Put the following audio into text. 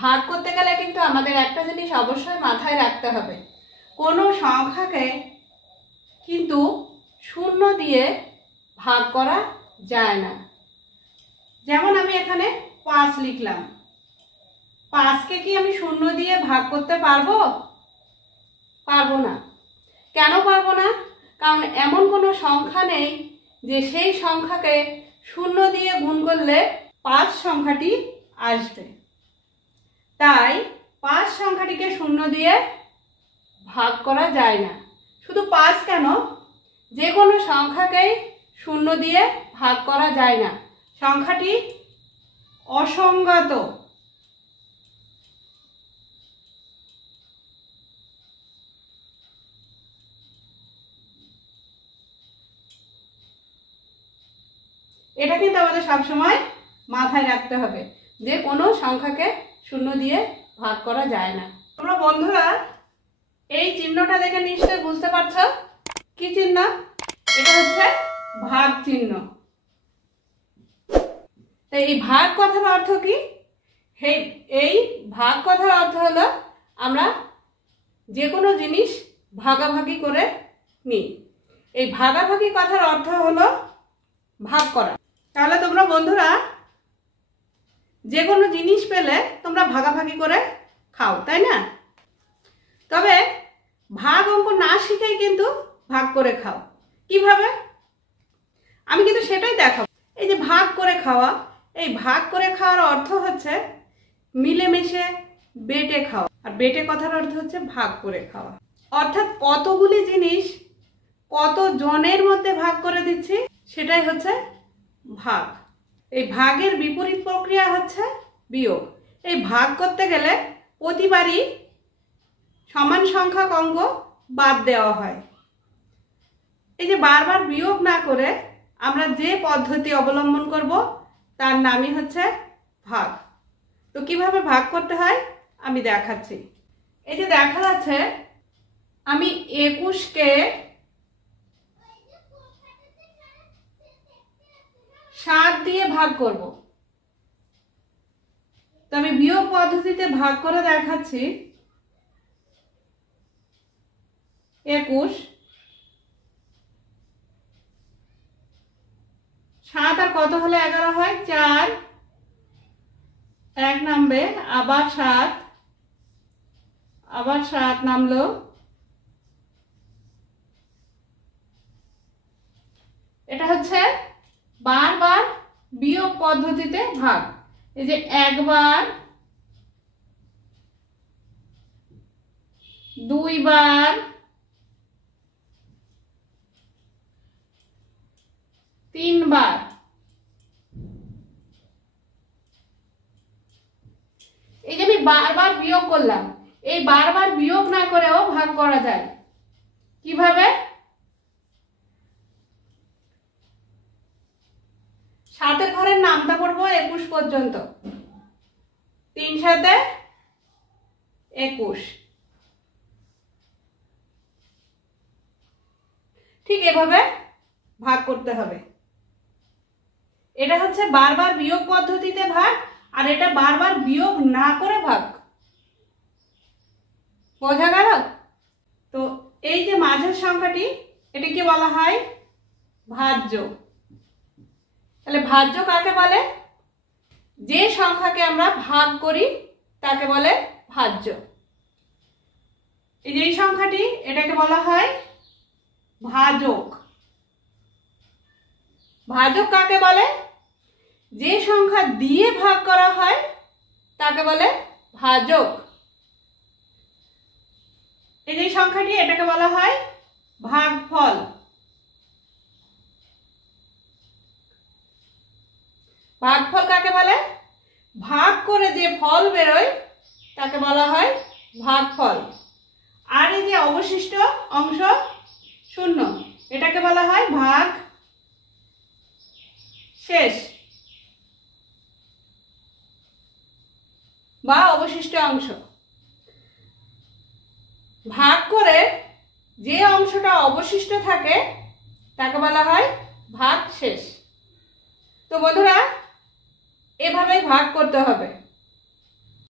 ভাগ করতে গেলে কিন্তু আমাদের একটা জিনিস অবশ্যই মাথায় রাখতে হবে, কোনো সংখ্যাকে কিন্তু শূন্য দিয়ে ভাগ করা যায় না। যেমন আমি এখানে 5 লিখলাম, 5কে কি আমি শূন্য দিয়ে ভাগ করতে পারবো? পারবো না। কেন পারবো না? কারণ এমন কোনো সংখ্যা নেই যে সেই সংখ্যাকে শূন্য দিয়ে গুণ করলে 5 সংখ্যাটি আসবে। তাই 5 সংখ্যাটিকে শূন্য দিয়ে ভাগ করা যায় না। শুধু 5 কেন, যে কোনো সংখ্যাকেই শূন্য দিয়ে ভাগ করা যায় না, সংখ্যাটি অসংগত। এটা কিন্তু আমাদের সবসময় মাথায় রাখতে হবে যে কোনো সংখ্যাকে শূন্য দিয়ে ভাগ করা যায় না। তোমরা বন্ধুরা এই চিহ্নটা দেখে নিশ্চয়ই বুঝতে পারছো কি চিহ্ন? এটা হচ্ছে ভাগ চিহ্ন। এই ভাগ কথার অর্থ কি? এই ভাগ কথার অর্থ হলো আমরা যে কোনো জিনিস ভাগাভাগি করে নিই। এই ভাগাভাগি কথার অর্থ হলো ভাগ করা। তাহলে তোমরা বন্ধুরা যে কোনো জিনিস পেলে তোমরা ভাগাভাগি করে খাও, তাই না? তবে ভাগ অঙ্ক না শিখেই কিন্তু ভাগ করে খাও। কিভাবে? আমি কিন্তু সেটাই দেখাবো। এই যে ভাগ করে খাওয়া, এই ভাগ করে খাওয়ার অর্থ হচ্ছে মিলেমিশে বেটে খাওয়া, আর বেটে কথার অর্থ হচ্ছে ভাগ করে খাওয়া। অর্থাৎ কতগুলি জিনিস কত জনের মধ্যে ভাগ করে দিচ্ছি, সেটাই হচ্ছে ভাগ। এই ভাগের বিপরীত প্রক্রিয়া হচ্ছে বিয়োগ। এই ভাগ করতে গেলে প্রতিবারই সমান সংখ্যক অঙ্ক বাদ দেওয়া হয়। এই যে বারবার বিয়োগ না করে আমরা যে পদ্ধতি অবলম্বন করব তার নামই হচ্ছে ভাগ। তো কিভাবে ভাগ করতে হয় আমি দেখাচ্ছি। এই যে দেখা যাচ্ছে আমি 21কে 7 দিয়ে ভাগ করব। তো আমি বিয়োগ পদ্ধতিতে ভাগ করে দেখাচ্ছি। 21, 7 আর কত হলে 11 হয়? 4, 1 নামবে, আবার 7, আবার 7 নামলো। এটা হচ্ছে বারবার বিয়োগ পদ্ধতিতে ভাগ। এই যে একবার, দুইবার, তিনবার। এই যে আমি বারবার বিয়োগ করলাম, এই বারবার বিয়োগ না করেও ভাগ করা যায়। কিভাবে? 7 ঘরের নামটা পড়বো 21 পর্যন্ত। 3 7 21। ঠিক এভাবে ভাগ করতে হবে। এটা হচ্ছে বারবার বিয়োগ পদ্ধতিতে ভাগ, আর এটা বারবার বিয়োগ না করে ভাগ। বোঝা গেল? তো এই যে মাঝের সংখ্যাটি, এটাকে বলা হয় ভাজ্য। তাহলে ভাজ্য কাকে বলে? যে সংখ্যাকে আমরা ভাগ করি তাকে বলে ভাজ্য। এই যে সংখ্যাটি, এটাকে বলা হয় ভাজক। ভাজক কাকে বলে? যে সংখ্যা দিয়ে ভাগ করা হয় তাকে বলে ভাজক। এই যে সংখ্যাটি, এটাকে বলা হয় ভাগফল। ভাগফল কাকে বলে? ভাগ করে যে ফল বেরোয় তাকে বলা হয় ভাগফল। আর এই যে অবশিষ্ট অংশ শূন্য, এটাকে বলা হয় ভাগ শেষ বা অবশিষ্ট অংশ। ভাগ করে যে অংশটা অবশিষ্ট থাকে তাকে বলা হয় ভাগ শেষ। তো বন্ধুরা এভাবেই ভাগ করতে হবে।